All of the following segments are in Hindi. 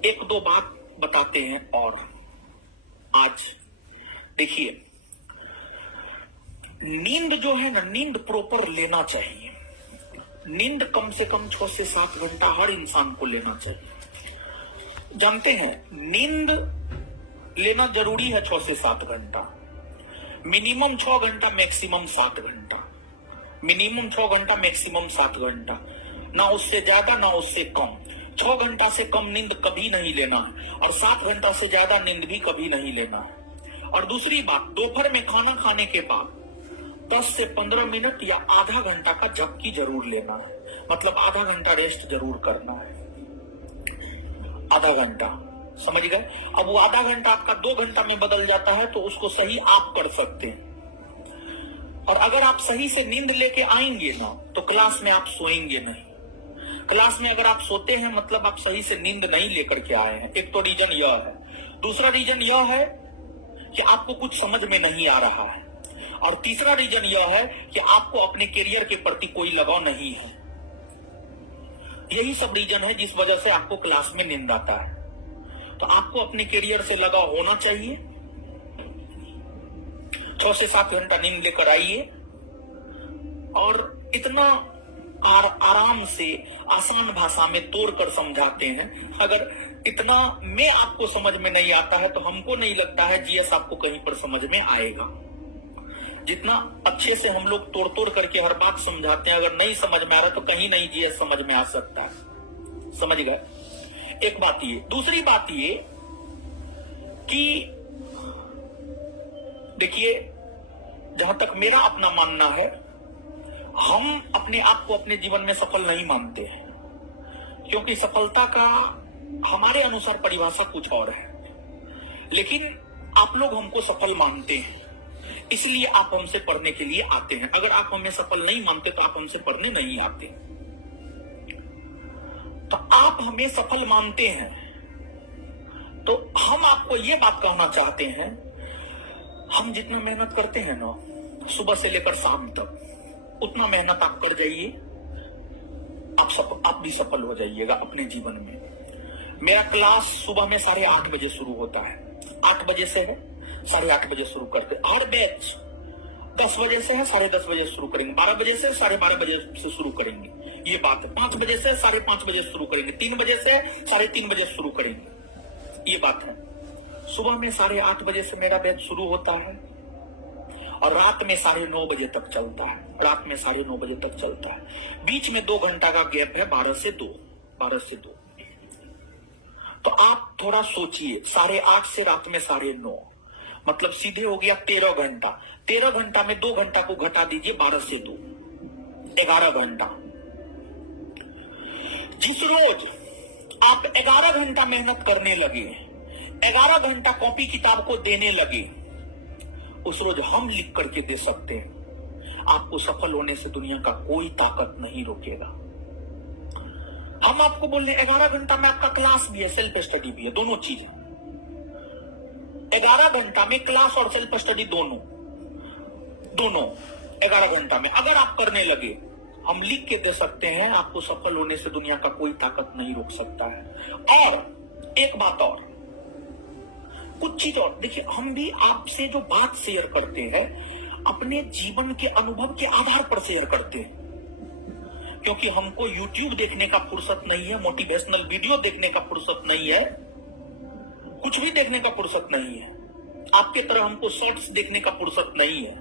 एक दो बात बताते हैं। और आज देखिए, नींद जो है ना, नींद प्रॉपर लेना चाहिए। नींद कम से कम 6 से 7 घंटा हर इंसान को लेना चाहिए। जानते हैं, नींद लेना जरूरी है 6 से 7 घंटा, मिनिमम 6 घंटा, मैक्सिमम 7 घंटा। मिनिमम 6 घंटा, मैक्सिमम 7 घंटा, ना उससे ज्यादा ना उससे कम। 6 घंटा से कम नींद कभी नहीं लेना है, और 7 घंटा से ज्यादा नींद भी कभी नहीं लेना है। और दूसरी बात, दोपहर में खाना खाने के बाद 10 से 15 मिनट या आधा घंटा का झपकी जरूर लेना है। मतलब आधा घंटा रेस्ट जरूर करना है, आधा घंटा, समझ गए। अब वो आधा घंटा आपका 2 घंटा में बदल जाता है, तो उसको सही आप कर सकते हैं। और अगर आप सही से नींद लेके आएंगे ना, तो क्लास में आप सोएंगे नहीं। क्लास में अगर आप सोते हैं, मतलब आप सही से नींद नहीं लेकर के आए हैं। एक तो रीजन यह है। दूसरा रीजन यह है कि आपको कुछ समझ में नहीं आ रहा है। और तीसरा रीजन यह है कि आपको अपने करियर के प्रति कोई लगाव नहीं है। यही सब रीजन है जिस वजह से आपको क्लास में नींद आता है। तो आपको अपने करियर से लगाव होना चाहिए। 6 से 7 घंटा नींद लेकर आइए, और इतना आराम से आसान भाषा में तोड़कर समझाते हैं। अगर इतना में आपको समझ में नहीं आता है, तो हमको नहीं लगता है जीएस आपको कहीं पर समझ में आएगा। जितना अच्छे से हम लोग तोड़ तोड़ करके हर बात समझाते हैं, अगर नहीं समझ में आ रहा तो कहीं नहीं जीएस समझ में आ सकता है। समझ गए? एक बात ये। दूसरी बात ये कि देखिए, जहां तक मेरा अपना मानना है, हम अपने आप को अपने जीवन में सफल नहीं मानते हैं, क्योंकि सफलता का हमारे अनुसार परिभाषा कुछ और है। लेकिन आप लोग हमको सफल मानते हैं, इसलिए आप हमसे पढ़ने के लिए आते हैं। अगर आप हमें सफल नहीं मानते तो आप हमसे पढ़ने नहीं आते। तो आप हमें सफल मानते हैं, तो हम आपको ये बात कहना चाहते हैं, हम जितना मेहनत करते हैं ना, सुबह से लेकर शाम तक, उतना मेहनत आप कर जाइए, आप भी सफल हो जाइएगा अपने जीवन में। मेरा क्लास सुबह में 8:30 बजे शुरू होता है। 8 बजे से है, 8:30 बजे शुरू करते। हर बैच 10 बजे से है, 10:30 बजे शुरू करेंगे। 12 बजे से 12:30 बजे से शुरू करेंगे, ये बात है। 5 बजे से 5:30 बजे शुरू करेंगे। 3 बजे से 3:30 बजे शुरू करेंगे, ये बात है। सुबह में 8:30 बजे से मेरा बैच शुरू होता है, और रात में 9:30 बजे तक चलता है। रात में 9:30 बजे तक चलता है। बीच में 2 घंटा का गैप है, 12 से 2। तो आप थोड़ा सोचिए, 8:30 से रात में 9:30, मतलब सीधे हो गया 13 घंटा। 13 घंटा में 2 घंटा को घटा दीजिए, 12 से 2, 11 घंटा। जिस रोज आप 11 घंटा मेहनत करने लगे, 11 घंटा कॉपी किताब को देने लगे, उस रोज हम लिख करके दे सकते हैं। आपको सफल होने से दुनिया का कोई ताकत नहीं रोकेगा। हम आपको बोल रहे हैं 11 घंटा में आपका क्लास भी है, सेल्फ स्टडी भी है, दोनों चीजें। 11 घंटा में क्लास और सेल्फ स्टडी दोनों 11 घंटा में अगर आप करने लगे, हम लिख के दे सकते हैं, आपको सफल होने से दुनिया का कोई ताकत नहीं रोक सकता है। और एक बात और, कुछ चीज और देखिए, हम भी आपसे जो बात शेयर करते हैं, अपने जीवन के अनुभव के आधार पर शेयर करते हैं। क्योंकि हमको YouTube देखने का फुर्सत नहीं है, मोटिवेशनल वीडियो देखने का फुर्सत नहीं है, कुछ भी देखने का फुर्सत नहीं है। आपके तरह हमको शॉर्ट्स देखने का फुर्सत नहीं है।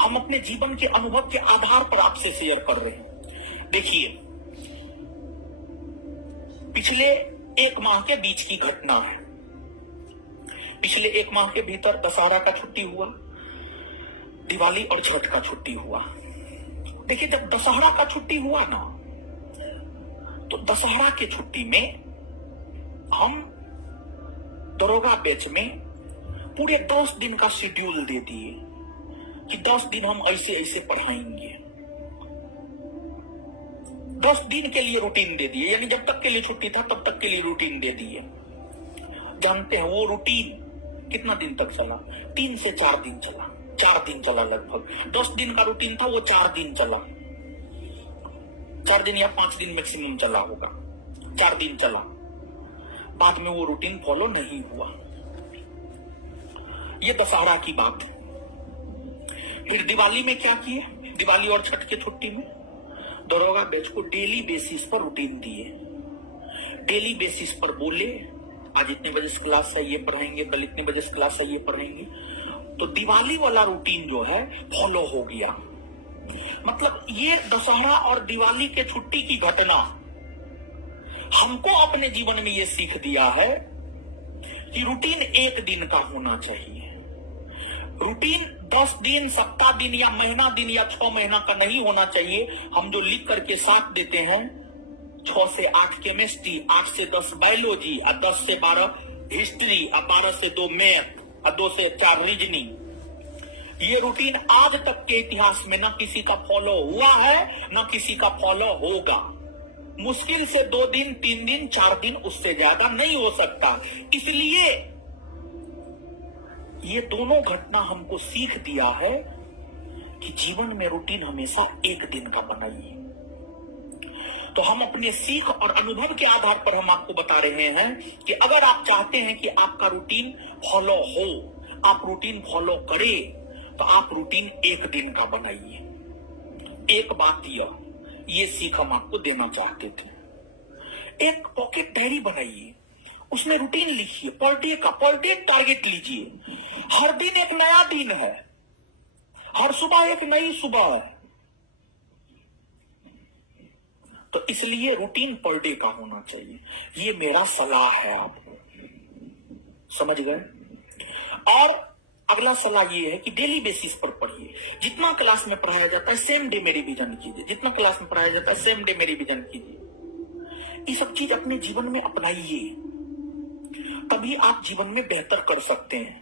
हम अपने जीवन के अनुभव के आधार पर आपसे शेयर कर रहे हैं। देखिए, पिछले 1 माह के बीच की घटना है। पिछले 1 माह के भीतर दशहरा का छुट्टी हुआ, दिवाली और छठ का छुट्टी हुआ। देखिए, जब दशहरा का छुट्टी हुआ ना, तो दशहरा के छुट्टी में हम दरोगा बैच में पूरे 10 दिन का शेड्यूल दे दिए कि 10 दिन हम ऐसे ऐसे पढ़ाएंगे। 10 दिन के लिए रूटीन दे दिए, यानी जब तक के लिए छुट्टी था तब तक के लिए रूटीन दे दिए। जानते हैं वो रूटीन कितना दिन तक चला? 3 से 4 दिन चला। 4 दिन चला लगभग। 10 दिन का रूटीन था, वो 4 दिन चला। 4 दिन या 5 दिन मैक्सिमम चला होगा। 4 दिन चला। बाद में वो रूटीन फॉलो नहीं हुआ। ये दशहरा की बात है। फिर दिवाली में क्या किए? दिवाली और छठ के छुट्टी में दरोगा बैच को डेली बेसिस पर रूटीन दिए, डेली बेसिस पर बोले आज इतने बजे से क्लास है ये पढ़ाएंगे, कल इतने बजे से क्लास है ये पढ़ाएंगे। तो दिवाली वाला रूटीन जो है फॉलो हो गया। मतलब ये दशहरा और दिवाली के छुट्टी की घटना हमको अपने जीवन में ये सीख दिया है कि रूटीन एक दिन का होना चाहिए। रूटीन 10 दिन, सप्ताह दिन या महीना दिन या 6 महीना का नहीं होना चाहिए। हम जो लिख करके साथ देते हैं 6 से 8 केमिस्ट्री, 8 से 10 बायोलॉजी, 10 से 12 हिस्ट्री, 12 से 2 मैथ, 2 से 4 रीजनिंग, ये रूटीन आज तक के इतिहास में न किसी का फॉलो हुआ है न किसी का फॉलो होगा। मुश्किल से 2 दिन, 3 दिन, 4 दिन, उससे ज्यादा नहीं हो सकता। इसलिए ये दोनों घटना हमको सीख दिया है कि जीवन में रूटीन हमेशा एक दिन का बनाइए। तो हम अपने सीख और अनुभव के आधार पर हम आपको बता रहे हैं कि अगर आप चाहते हैं कि आपका रूटीन फॉलो हो, आप रूटीन फॉलो करें, तो आप रूटीन एक दिन का बनाइए। एक बात ये सीख हम आपको देना चाहते थे। एक पॉकेट डायरी बनाइए, उसमें रूटीन लिखिए, पर डे टारगेट लीजिए। हर दिन एक नया दिन है, हर सुबह एक नई सुबह है। तो इसलिए रूटीन पर डे का होना चाहिए। ये मेरा सलाह है आपको, समझ गए? और अगला सलाह ये है कि डेली बेसिस पर पढ़िए। जितना क्लास में पढ़ाया जाता है सेम डे में रिवीजन कीजिए। जितना क्लास में पढ़ाया जाता है सेम डे में रिवीजन कीजिए। ये सब चीज अपने जीवन में अपनाइए, तभी आप जीवन में बेहतर कर सकते हैं,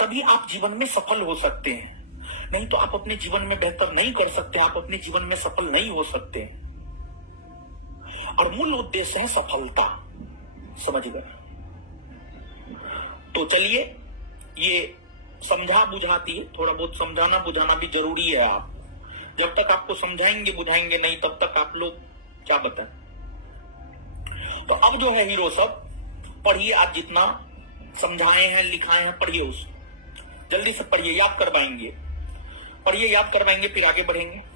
तभी आप जीवन में सफल हो सकते हैं। नहीं तो आप अपने जीवन में बेहतर नहीं कर सकते, आप अपने जीवन में सफल नहीं हो सकते। और मूल उद्देश्य है सफलता, समझ गए? तो चलिए, ये समझा बुझाती है, थोड़ा बहुत समझाना बुझाना भी जरूरी है। आप जब तक आपको समझाएंगे बुझाएंगे नहीं, तब तक आप लोग क्या बताएं। तो अब जो है हीरो सब पढ़िए, आप जितना समझाए हैं लिखाए हैं पढ़िए, उस जल्दी से पढ़िए, याद करवाएंगे, पढ़िए याद करवाएंगे, फिर आगे बढ़ेंगे।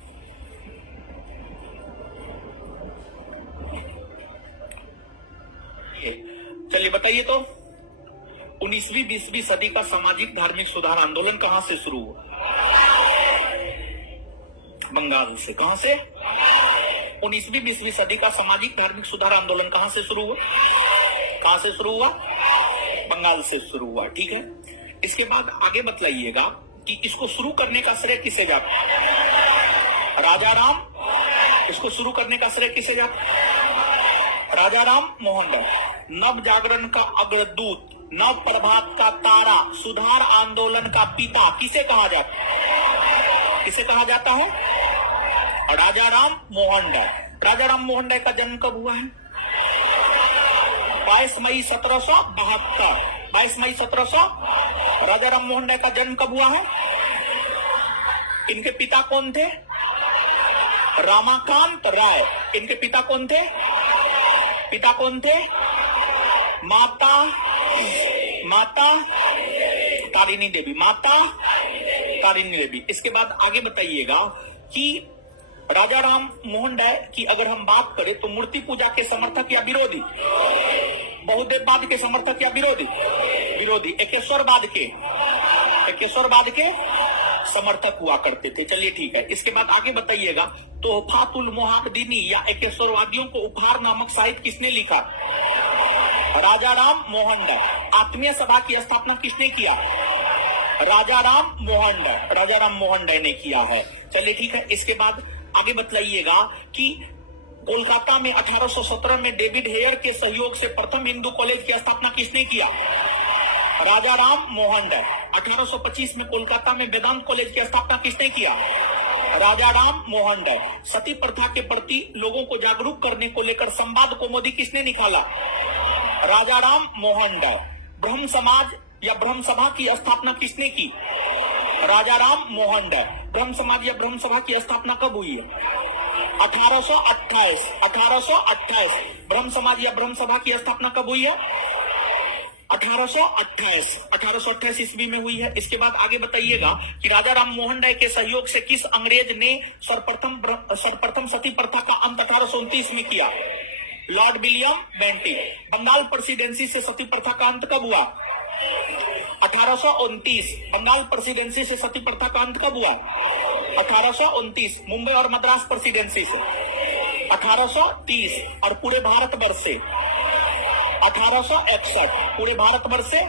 चलिए बताइए तो 19वीं 20वीं सदी का सामाजिक धार्मिक सुधार आंदोलन कहां से शुरू हुआ? बंगाल से। कहां से? 19वीं 20वीं सदी का सामाजिक धार्मिक सुधार आंदोलन कहां से शुरू हुआ? कहां से शुरू हुआ? बंगाल से शुरू हुआ। ठीक है, इसके बाद आगे बतलाइएगा कि इसको शुरू करने का श्रेय किसे जाता? राजा राम। इसको शुरू करने का श्रेय किसे जाता? राजा राम मोहन राय। नव जागरण का अग्रदूत, नव प्रभात का तारा, सुधार आंदोलन का पिता किसे कहा जाता? किसे कहा जाता है? राजा राम मोहन राय। राजा राम मोहन राय का जन्म कब हुआ है? 22 मई 1772। 22 मई 1700। राजा राम मोहन राय का जन्म कब हुआ है? इनके पिता कौन थे? रामाकांत राय। इनके पिता कौन थे? पिता कौन थे? माता तारिणी देवी। माता तारिणी देवी। इसके बाद आगे बताइएगा कि राजा राम मोहन राय की अगर हम बात करें तो मूर्ति पूजा के समर्थक या विरोधी? बहुदेववाद के समर्थक या विरोधी? विरोधी। एकेश्वरवाद के समर्थक हुआ करते थे। चलिए ठीक है, इसके बाद आगे बताइएगा तोहफातुल मोहम्मदीनी या एकेश्वरवादियों को उपहार नामक साहित्य किसने लिखा? राजा राम मोहन राय। आत्मीय सभा की स्थापना किसने किया? राजा राम मोहन राय। राजा राम मोहन राय ने किया है। चलिए ठीक है, इसके बाद आगे बतलाइएगा कि कोलकाता में 1817 में डेविड हेयर के सहयोग से प्रथम हिंदू कॉलेज की स्थापना किसने किया? राजा राम मोहन राय। 1825 में कोलकाता में वेदांत कॉलेज की स्थापना किसने किया? राजा राम मोहन राय। सती प्रथा के प्रति लोगों को जागरूक करने को लेकर संवाद कौमुदी किसने निकाला? राजा राम मोहन राय। ब्रह्म समाज या ब्रह्म सभा की स्थापना किसने की? राजा राम मोहन राय। ब्रह्म समाज या ब्रह्म सभा की स्थापना कब हुई है? 1828। 1828। ब्रह्म समाज या ब्रह्म सभा की स्थापना कब हुई है? 1828 ईस्वी में हुई है। इसके बाद आगे बताइएगा कि राजा राम मोहन राय के सहयोग से किस अंग्रेज ने सर्वप्रथम सती प्रथा का अंत 1829 में किया? Lord William Bentinck. Bengal presidency से सती प्रथा का अंत कब हुआ? 1829। बंगाल प्रेसिडेंसी से सती प्रथा का अंत कब हुआ? 1829। मुंबई और मद्रास प्रेसिडेंसी से 1830 और पूरे भारतवर्ष से 1861। पूरे भारतवर्ष से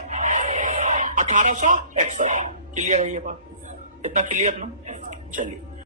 1861। क्लियर है ये बात? इतना क्लियर ना? चलिए।